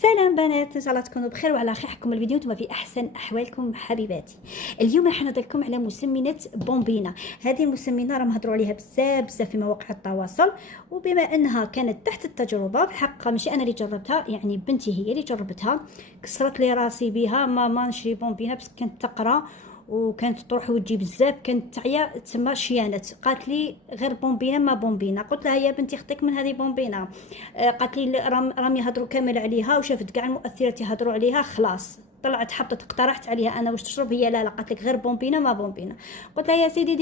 سلام بنات، ان شاء الله تكونوا بخير وعلى خير. حكم الفيديو نتوما في احسن احوالكم حبيباتي. اليوم راح نهضر لكم على مسمنه بومبينا. هذه المسمنه راه مهضروا عليها بزاف في مواقع التواصل، وبما انها كانت تحت التجربه بحق ماشي انا اللي جربتها، يعني بنتي هي اللي جربتها، كسرت لي راسي بها. ماما نشري بومبينا بس كانت تقرا وكانت تروح وتجي بزاف، كانت تعيا تسمى شيانات. قالت لي غير بومبينا ما بومبينا. قلت لها يا بنتي خطيك من هذه بومبينا. قالت لي راهم يهضروا كامل عليها وشافت كاع المؤثرات يهضروا عليها، خلاص طلعت حطت اقترحت عليها انا واش تشرب. هي لا قالت لك غير بومبينا ما بومبينا. قلت لها يا سيدي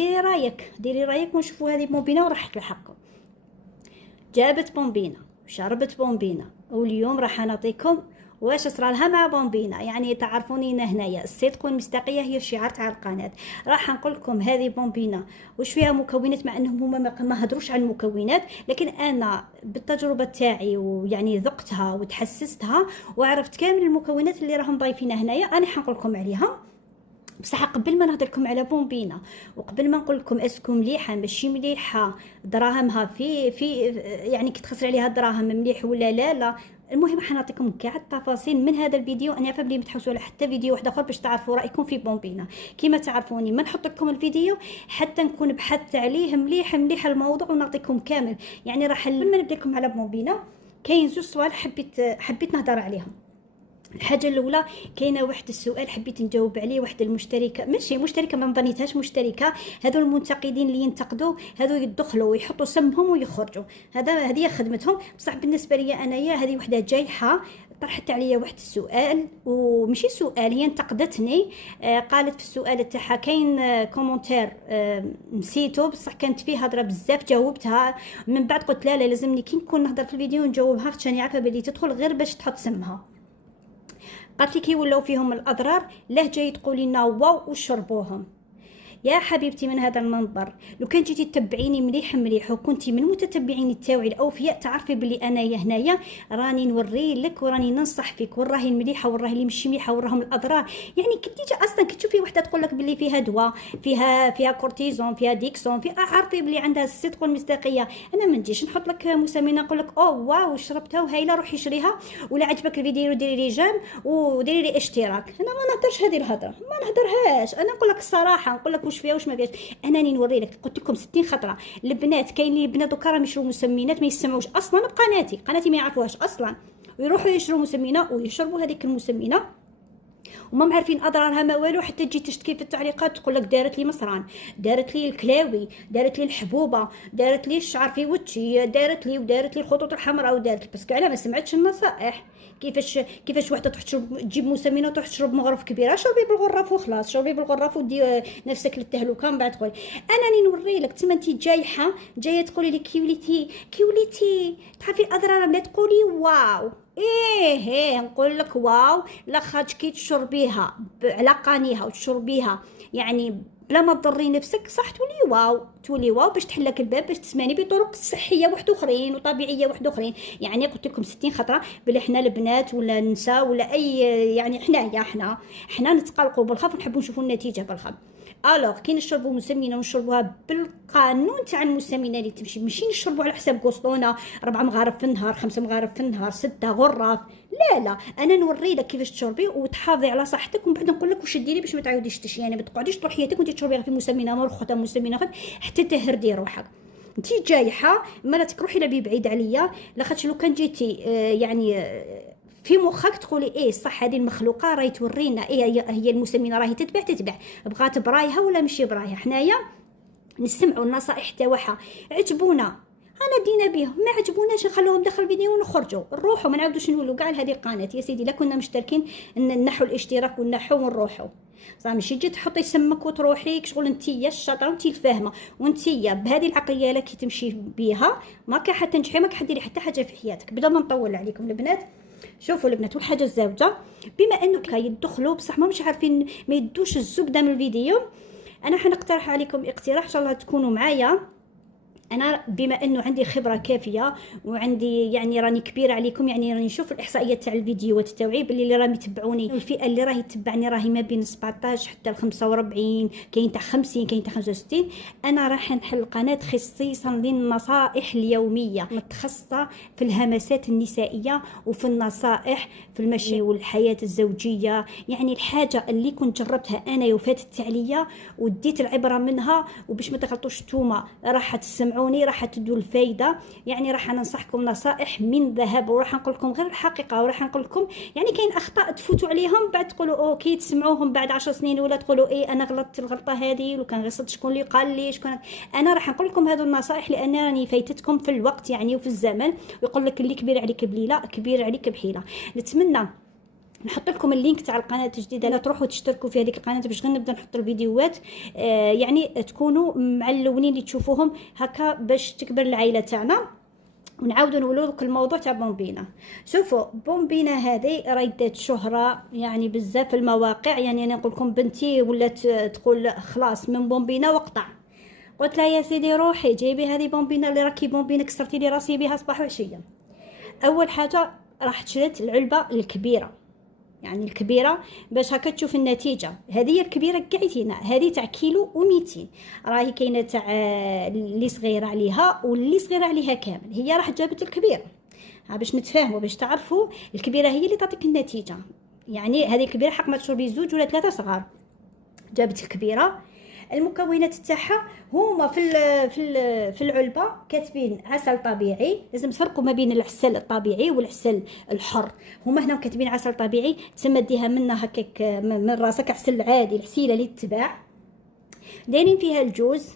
ديري رايك ونشوفوا هذه بومبينا وراح تلحقكم. جابت بومبينا وشربت بومبينا، واليوم راح نعطيكم واش صرا لها مع بومبينا. يعني تعرفوني هنايا الصدق والمصداقيه هي الشعار تاع القناه. راح نقول لكم هذه بومبينا واش فيها مكونات، مع انهم هما ما هضروش عن المكونات، لكن انا بالتجربه تاعي ويعني ذقتها وتحسستها وعرفت كامل المكونات اللي راهم ضايفينها هنايا. انا حنقول لكم عليها. بصح قبل ما نهضر لكم على بومبينا وقبل ما نقول لكم اسكو مليحه ماشي مليحه، دراهمها في يعني كي تخسر عليها الدراهم مليح ولا لا، المهم حنعطيكم كاع التفاصيل من هذا الفيديو. انا عارفه بلي متحوسوا على حتى فيديو واحد اخر باش تعرفوا رايكم في بومبينا. كيما تعرفوني ما نحط لكم الفيديو حتى نكون بحثت عليه مليح الموضوع ونعطيكم كامل. يعني راح لما نبدا لكم على بومبينا كاين زوج سؤال حبيت نهضر عليهم. الحاجه الاولى، كاينه واحد السؤال حبيت نجاوب عليه. واحد المشتركه، ماشي مشتركه ما ظنيتهاش مشتركه، هذو المنتقدين اللي ينتقدوا هذو يدخلوا ويحطوا سمهم ويخرجوا، هذه خدمتهم. بصح بالنسبه لي انايا هذه وحده جايحه طرحت عليا واحد السؤال، ومشي سؤال، هي انتقدتني. قالت في السؤال تاعها كاين كومونتير نسيتو بصح كانت فيه هضره بزاف، جاوبتها من بعد قلت لا لازمني كي نكون نهضر في الفيديو نجاوبها، خاطر عارفه بلي تدخل غير باش تحط سمها. قالت لي كي ولاو فيهم الاضرار لا جاي تقولي لنا واو وشربوهم. يا حبيبتي من هذا المنبر لو كان جيتي تتبعيني مليح وكنتي من المتتبعين تاوعي الاوفياء تعرفي بلي انايا هنايا راني نوري لك وراني ننصح فيك وراهي المليحه وراهي اللي مش مليحه وراهم الاضرار. يعني كنتي اصلا كي تشوفي وحده تقول لك بلي فيها دواء، فيها كورتيزون، فيها ديكسون، عارفي بلي عندها الصدق والمصداقيه. انا ما نجيش نحط لك مسمينه نقول لك او واو شربتها وهايله روحي شريها، ولا عجبك الفيديو ديري لي جيم وديري لي اشتراك. انا ما نهضرش هذه الهضره، ما نهضرهاش. انا نقول لك الصراحه، نقول لك واش فيها واش ما فيهاش. انني نوري لك، قلت لكم 60 خطره. البنات كاين لي بنات دوكا راهم يشرو مسمينات ما يسمعوش اصلا بقناتي ما يعرفوهاش اصلا، ويروحوا يشرو مسمينه ويشربوا هذيك المسمينه وما معرفين اضرارها ما والو. حتى تجي تشتكي في التعليقات تقول لك دارت لي مصران، دارت لي الكلاوي، دارت لي الحبوبه، دارت لي الشعر في وجهي، دارت لي الخطوط الحمراء، ودارت لي باسكو انا ما سمعتش النصائح. كيفاش وحده تروح تجيب مسمينه وتروح تشرب مغرف كبيره؟ شربي بالغراف وخلاص، شربي بالغراف ودي نفسك للتهلكه. من بعد تقولي انني نوري لك. تما انت جايحه جايه تقولي لي كي وليتي تعرفي الاضرار، ما تقولي واو. ايه نقول لك واو لا، خاطش كي تشربيها على قانيها وتشربيها يعني بلا ما تضري نفسك صح تولي واو باش تحلك الباب باش تسمعني بطرق صحيه واحد اخرين وطبيعيه واحد اخرين. يعني قلت لكم 60 خطره بلي حنا البنات ولا النساء ولا اي، يعني حنا نتقلقوا بالخف ونحبوا نشوفوا النتيجه بالخف. الوغ كي نشربوا مسمينه ونشربوها بالقانون تاع المسمينه اللي تمشي، ماشي نشربوا على حساب قسطونه 4 مغارف في النهار، 5 مغارف في النهار، 6 غراف. لا انا نوري لك كيفاش تشربي وتحافظي على صحتك، ومن بعد نقول لك واش ديري باش ما تعاوديش تشربي. يعني ما تقعديش طول حياتك وانت تشربي في مسمينه مرخصه مسمينه حتى تهردي روحك. انت جايحه مراتك روحي لبي بعيد عليا. لاخاطش لو كان جيتي يعني في مخك تقولي ايه صح هذه المخلوقه راهي تورينا ايه هي المسمينه راهي تتبع بغات برايها ولا ماشي برايها. حنايا نسمعوا النصائح تاعها، عجبونا انا دينا بيهم، ما عجبوناش نخلوهم داخل الفيديو ونخرجوا نروحوا ما نعاودوش نولوا كاع لهذه القناه. يا سيدي لا كنا مشتركين نحوا الاشتراك ونحوا ونروحوا. صح ماشي تجي تحطي سمك وتروحي شغل انتيا الشاطره وانتي الفاهمه وانتيا بهذه العقليه لا كي تمشي بيها ما كاع حتى تنجحي، ما كحديري حتى حاجه في حياتك. بلا ما نطول عليكم البنات، شوفوا البنات والحاجه الزوجه بما انه كيدخلوا بصح ما مش عارفين ما يدوش الزبده من الفيديو، انا حنقترح عليكم اقتراح ان شاء الله تكونوا معايا. انا بما انه عندي خبره كافيه وعندي يعني راني كبيره عليكم، يعني راني نشوف الاحصائيات تاع الفيديوهات تاعي باللي اللي راهم يتبعوني، الفئه اللي راهي تتبعني راهي ما بين 17 حتى ل 45، كاين تاع 50، كاين تاع 65. انا راح نحل قناه خصيصا للنصائح اليوميه متخصصه في الهمسات النسائيه وفي النصائح في المشي والحياه الزوجيه، يعني الحاجه اللي كنت جربتها انا وفاتت عليا وديت العبره منها، وباش ما تغلطوش نتوما راح تسمعوا راح تدوا الفايده. يعني راح ننصحكم نصائح من ذهب، وراح نقول لكم غير الحقيقه، وراح نقول لكم يعني كاين اخطاء تفوتوا عليهم بعد تقولوا اوكي، تسمعوهم بعد 10 سنين ولا تقولوا ايه انا غلطت الغلطه هذه لو كان غصت شكون اللي قال لي شكون. انا راح نقول لكم هذو النصائح لان راني فايتتكم في الوقت يعني وفي الزمن، ويقول لك اللي كبير عليك بليله كبير عليك بحيله. نتمنى نحط لكم اللينك تاع القناه الجديده، لا تروحوا تشتركوا في هذيك القناه باش غير نبدا نحط الفيديوهات، يعني تكونوا مع الاولين اللي تشوفوهم هكا باش تكبر العائله تاعنا. ونعاودوا نقولوا لكم الموضوع تاع بومبينا. شوفوا بومبينا هذه راهي دات شهره يعني بزاف في المواقع، يعني انا نقول لكم بنتي ولات تقول خلاص من بومبينا وقطع. قلت لها يا سيدي روحي جيبي هذه بومبينا اللي راكي بومبينا كسرتي لي راسي بها صباح وعشيه. اول حاجه راح شريت العلبه الكبيره، يعني الكبيره باش هكا تشوف النتيجه. هذه الكبيره قعيتينا، هذه تاع كيلو و200، راهي كاينه تاع اللي صغيره عليها واللي صغيره عليها كامل. هي راح جابت الكبيره باش نتفاهموا باش تعرفوا الكبيره هي اللي تعطيك النتيجه. يعني هذه الكبيره حق ما تشربي 2 ولا 3 صغار. جابت الكبيره. المكونات تاعها هما في العلبه كاتبين عسل طبيعي، لازم تفرقوا ما بين العسل الطبيعي والعسل الحر. هما هنا كاتبين عسل طبيعي، تسمى ديها منها هكاك من راسك، عسل عادي العسيله اللي تتباع. دايرين فيها الجوز،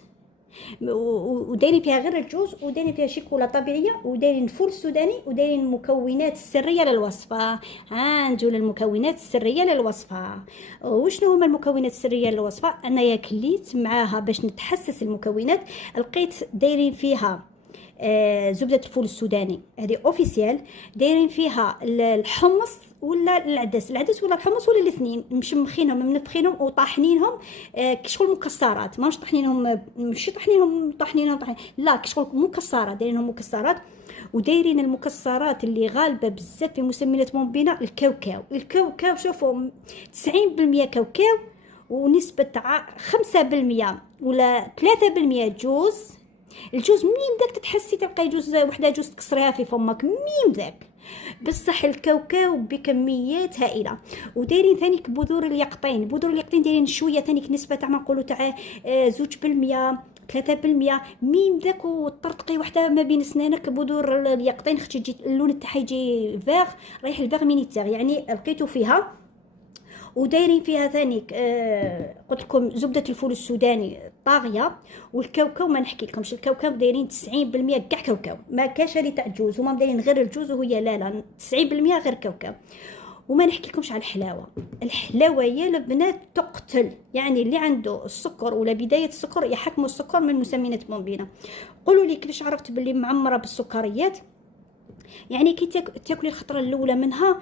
ودايرين فيها غير الجوز، ودايرين فيها شيكولا طبيعيه، ودايرين فول سوداني، ودايرين المكونات السريه للوصفه. نجيو للمكونات السريه للوصفه. وشنو هما المكونات السريه للوصفه؟ انا يا كليت معاها باش نتحسس المكونات، لقيت دايرين فيها زبده الفول السوداني هذه اوفيسيال، دايرين فيها الحمص ولا العدس ولا الحمص ولا الاثنين، مشمخينهم منفخينهم وطاحنينهم كشغل مكسرات، ماش طحنينهم ماشي طحنينهم لا كشغل مكسرات، دايرينهم مكسرات. ودايرين المكسرات اللي غالبه بزاف في مسميات بومبينا الكاوكاو شوفوا 90% كاوكاو ونسبه 5% ولا 3% جوز. الجوز ميم ذاك تتحسي تلقاي جوز وحده جوز تكسريها في فمك ميم ذاك، بصح الكاوكاو بكميات هائله. ودايرين ثانيك بذور اليقطين دايرين شويه ثانيك نسبه تاع ما نقولوا تاع 2% 3% ميم ذاك، وطرطقي وحده ما بين اسنانك بذور اليقطين خاطر تجي اللون تاعها يجي فاغ رايح الفاغ مينيتير، يعني لقيتو فيها. ودايرين فيها ثانيك قلت لكم زبده الفول السوداني طاغيه، والكاوكاو ما نحكي لكمش، الكاوكاو دايرين 90% كاع كاوكاو، ما كاش هذه تاع الجوز، هما دايرين غير الجوز وهي لا 90% غير كاوكاو. وما نحكي لكمش على الحلاوه يا البنات تقتل، يعني اللي عنده السكر ولا بدايه السكر يحكموا السكر من مسميات بومبينا. قولوا لي كيفاش عرفت باللي معمره بالسكريات؟ يعني كي تاكلي الخطره الاولى منها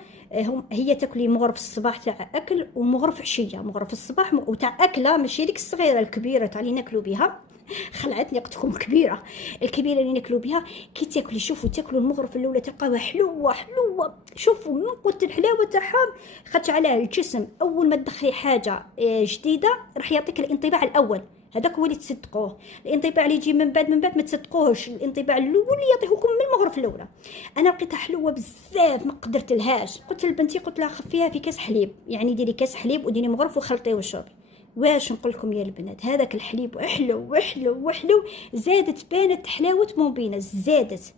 هي تاكلي مغرف الصباح تاع اكل ومغرف عشيه، مغرف الصباح وتاع اكله ماشي ديك الصغيره الكبيره تاع اللي ناكلوا بها خلعتني قلت لكم الكبيره اللي ناكلوا بها. كي تاكلي شوفوا تاكلوا المغرف الاولى تلقاوها حلوه شوفوا من قوه الحلاوه تاعها، خاطر على الجسم اول ما تدخلي حاجه جديده راح يعطيك الانطباع الاول، هذاك هو اللي تصدقوه. الانطباع اللي يجي من بعد ما تصدقوهش، الانطباع الاول اللي يعطيهوكم من المغرف الاولى. انا لقيتها حلوه بزاف ما قدرت لهاش، قلت لبنتي قلت لها خفيها في كاس حليب، يعني ديري كاس حليب وديري مغرف وخلطيه وشربي. واش نقول لكم يا البنات، هذاك الحليب حلو زادت بانت حلاوه بومبينا زادت.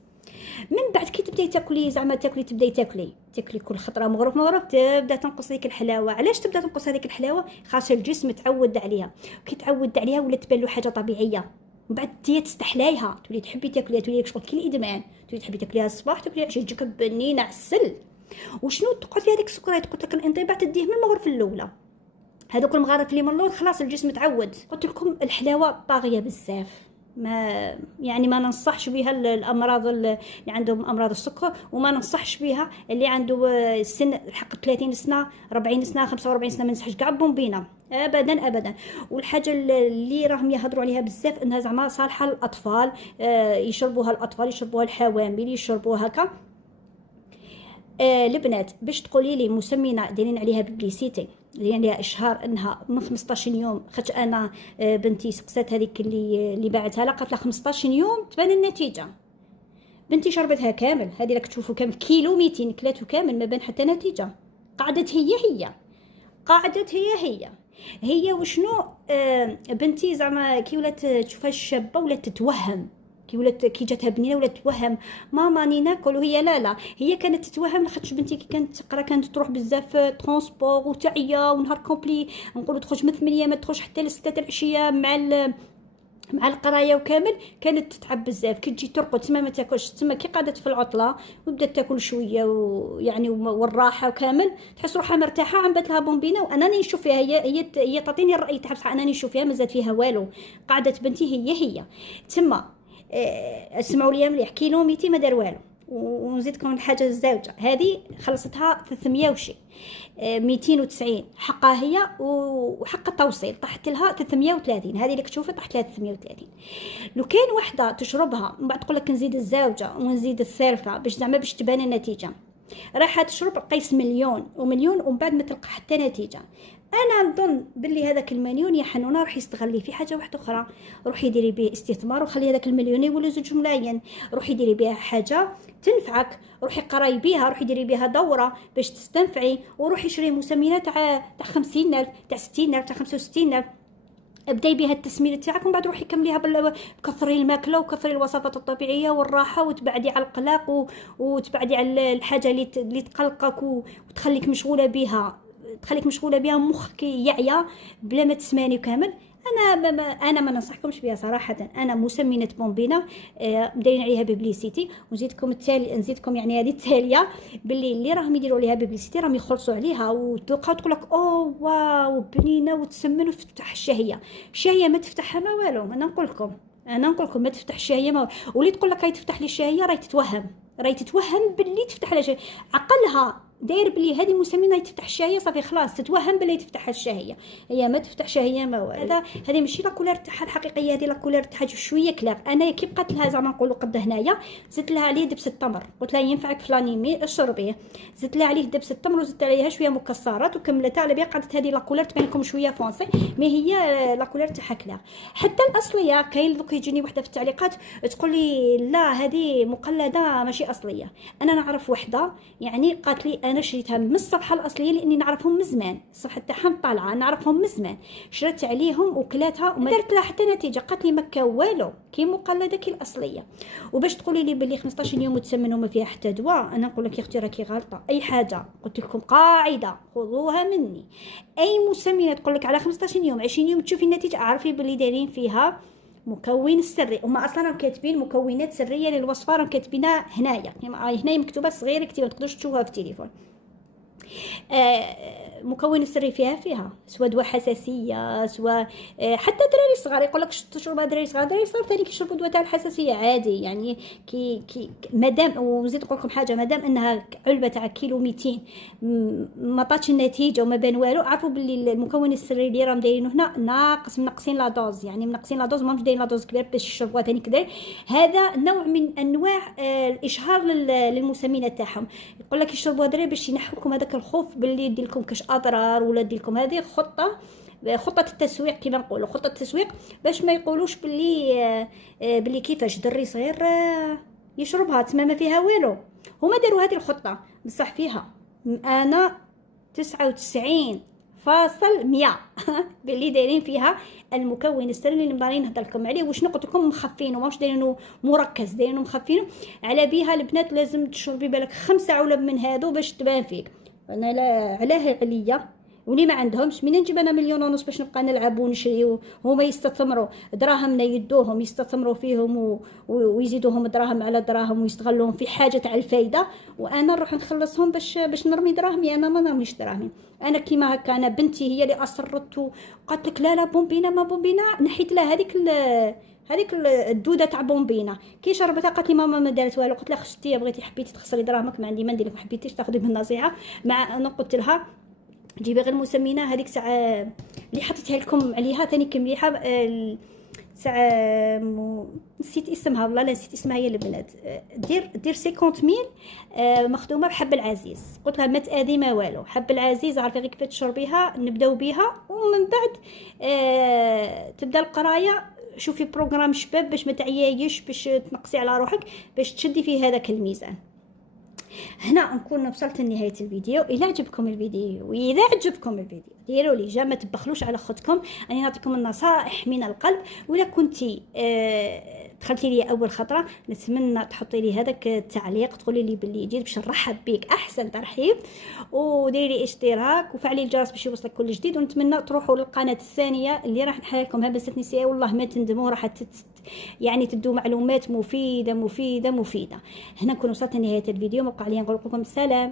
من بعد كي تبداي تاكلي زعما تبداي تاكلي كل خطره مغرف تبدا تنقص ديك الحلاوه. علاش تبدا تنقص هذيك الحلاوه؟ خاصه الجسم تعود عليها، كي تعود عليها ولا تبان له حاجه طبيعيه، من بعد تي تستحلايها تولي تحبي تاكليها، تولي لك شغل كي الادمان، تولي تحبي تاكليها الصباح تاكليها العشيه تجيك بنينه عسل. وشنو تقعد هذيك السكريات؟ قلت لك الانطباع تديه من المغرف الاولى، هذوك المغارف اللي من اللور خلاص الجسم تعود. قلت لكم الحلاوه طاغيه بزاف، ما ننصحش بها الامراض اللي عندهم امراض السكر، وما ننصحش بها اللي عنده سن حق 30 سنه 40 سنه 45 سنه، ما ننصحش كاع بومبينا ابدا ابدا. والحاجه اللي راهم يهضروا عليها بزاف انها زعما صالحه للاطفال، يشربوها الاطفال، يشربوها الحوامل، يشربوها هكا. البنات باش تقولي لي مسمنه دايرين عليها ببليسيتي، دايرين عليها اشهار انها من 15 يوم، خاطر انا بنتي سقسات هذيك اللي باعتها لها، قالت لها 15 يوم تبان النتيجه. بنتي شربتها كامل، هذه راك تشوفوا كامل كيلو 200 كلاتو كامل، ما بان حتى نتيجه. قعدت هي قعدت هي وشنو. بنتي زعما كي ولات تشوفها الشابه ولات تتوهم، كي جاتها بنينه ولات تتوهم ماما راني ناكل، وهي لا هي كانت تتوهم لاخاطش بنتي كي كانت تقرا كانت تروح بزاف ترونسبور وتعيا، ونهار كومبلي نقولوا تخرج من 8 ما تخرج حتى ل 6 العشيه مع القرايه وكامل، كانت تتعب بزاف. كي تجي ترقد تما ما تاكلش، تما كي قعدت في العطله وبدات تاكل شويه ويعني والراحه وكامل تحس روحها مرتاحه. عمبت لها بومبينا وانني نشوف فيها، هي تعطيني الراي تاعها، بصح انني نشوف فيها ما زاد فيها والو. قعدت بنتي هي تما. اسمعوا لي مليح، كيلو 200 ما دار والو. ونزيدكم الحاجه الزوجه هذه خلصتها 300 وشي، 290 حقها هي، وحق التوصيل طحت لها 330. هذه اللي تشوفها طحت لها 330. لو كان وحده تشربها من بعد تقول لك نزيد الزوجه ونزيد الثالثه باش زعما باش تبان النتيجه، راح تشرب قيس مليون ومن بعد ما تلقى حتى نتيجه. انا نظن باللي هذاك المليون يا حنونه روحي استغلي في حاجه واحده اخرى، روحي ديري به استثمار وخلي هذاك المليون يولي 2 ملايين، روحي ديري بها حاجه تنفعك، روحي قراي بها، روحي ديري بها دوره باش تستنفعي، وروحي شري مسمنات تاع 50,000 تاع 60,000 تاع 65,000. ابداي بها التسمين تاعك ومن بعد روحي كمليها بكثري الماكله وكثري الوصفات الطبيعيه والراحه، وتبعدي على القلق وتبعدي على الحاجه اللي تقلقك وتخليك مشغوله بها، مخك يعيا بلا ما تسماني كامل. انا ما ننصحكمش بها صراحه. انا مسمنه بومبينا دايرين عليها ببليسيتي، نزيدكم يعني هذه التاليه باللي اللي راهم يديروا عليها ببليسيتي راهم يخلصوا عليها، وتلقاو تقول لك اوه واو بنينه وتسمن وتفتح الشهيه ما تفتحها ما والو. انا نقول لكم ما تفتح الشهيه ما والو. واللي تقول لك راهي تفتح لي الشهيه راهي تتوهم باللي تفتح لها شيء، عقلها داير بلي هذه مسمينه تفتح الشهيه صافي خلاص تتوهم بلي تفتح الشهيه، هي ما تفتح شهيه ما والو. هذه ماشي لا كولير تاعها الحقيقيه، هذه لا كولير تاعها شويه كلار. انا كي بقات لها زعما نقولوا قد هنايا زدت لها عليه دبس التمر، قلت لها ينفعك في لانيمي اشربيه، زدت لها عليه دبس التمر وزدت عليها شويه مكسرات وكملتها على بها. قعدت هذه لا كولير تبان لكم شويه فونسي، مي هي لا كولير تاعها كلار. حتى الاصليه كاين دوك يجيني وحده في التعليقات تقول لي لا هذه مقلده ماشي اصليه. انا نعرف وحده يعني قالت لي انا شريتها من الصفحه الاصليه لاني نعرفهم من زمان، الصفحه تاعهم طالعه نعرفهم من زمان، شريت عليهم وكلاتها وما درت لها حتى نتيجه. قالت لي ما كان والو كي مقلده كي الاصليه. وباش تقولي لي بلي 15 يوم وتسمن وما فيها حتى دواء، انا نقول لك يا اختي راكي غلطه. اي حاجه قلت لكم قاعده خذوها مني، اي مسمنه تقول لك على 15 يوم 20 يوم تشوفي النتيجه، اعرفي بلي دايرين فيها مكون سري. هما اصلا راهم كاتبين مكونات سريه للوصفه، راهم كاتبينها هنايا، هنايا مكتوبه صغيره كتير ما تقدرش تشوفوها في التليفون. مكون السري فيها سواء دواء حساسيه، سواء حتى دراري صغار يقول لك تشربها دراري صغار ثاني كيشربوا دواء تاع الحساسيه عادي. يعني كي مادام، وزيد نقول لكم حاجه، مادام انها علبه تاع كيلو 200 ما طاتش النتيجه وما بان والو، عرفوا باللي المكون السري اللي راهم دايرينه هنا منقصين لا دوز، يعني منقصين لا دوز، ماهمش دايرين لا دوز كبير باش يشربوها ثاني كدا. هذا نوع من انواع الاشهار للمسمنات تاعهم، يقول لك يشربوها دراري باش ينحوا لكم هذاك الخوف باللي يدير لكم كاش اضرار ولا يدير لكم. هذه خطه التسويق كما نقولوا، خطه التسويق باش ما يقولوش باللي كيفاش دري صغير يشربها تما ما فيها والو. هما داروا هذه الخطه بصح فيها انا 99.100 باللي دايرين فيها المكون السري اللي مدارين نهضر لكم عليه. واش قلت لكم مخفينه، ماهوش دايرينه مركز، دايرينه مخفينه على بها. البنات لازم تشربي بالك 5 علب من هادو باش تبان فيك. انا لا علاه عليا واللي ما عندهمش منين نجيب انا 1,500,000 باش نبقى نلعب ونشري، وهما يستثمروا دراهمنا يدوهم يستثمروا فيهم ويزيدوهم دراهم على دراهم ويستغلوهم في حاجه تاع الفايده، وانا نروح نخلصهم باش نرمي دراهمي. انا ما نرميش دراهمي. انا كيما هكا، انا بنتي هي اللي اصرت وقالت لك لا لا بومبينا ما بومبينا، نحيت لها هذيك الدوده تاع بومبينا. كي شربتها قالت لي ماما ما دارت والو. قلت لها اختي بغيتي حبيتي تخسري دراهمك ما عندي ما ندير لك، ما حبيتيش تاخذي بالنصيحه. مع انا قلت لها جيبي غير المسمنه هذيك ساعه اللي حطيتها لكم عليها ثاني كمليحه، ساعه نسيت اسمها والله، لا نسيت اسمها هي البنات. دير 50,000 مخدومه بحب العزيز. قلت لها ما تاذي ما والو، حب العزيز عارفه غير كيف تشربيها، نبداو بها ومن بعد تبدا القرايه. شوفي بروغرام شباب باش ما تعيايش، باش تنقصي على روحك، باش تشدي في هذاك الميزان. هنا نكون وصلت لنهايه الفيديو. اذا عجبكم الفيديو ديروا لي جا، ما تبخلوش على خدكم. انا نعطيكم النصائح من القلب. ولا كنتي دخلتي لي اول خطره، نتمنى تحطي لي هذاك التعليق تقولي لي باللي جيت باش نرحب بك احسن ترحيب، وديري لي اشتراك وفعلي الجرس باش يوصلك كل جديد. ونتمنى تروحوا للقناه الثانيه اللي راح نحل لكم هبسه نسائيه، والله ما تندموا، راح يعني تدوا معلومات مفيده. هنا نكون وصلت لنهايه الفيديو. ما بقى عليا نقول لكم سلام.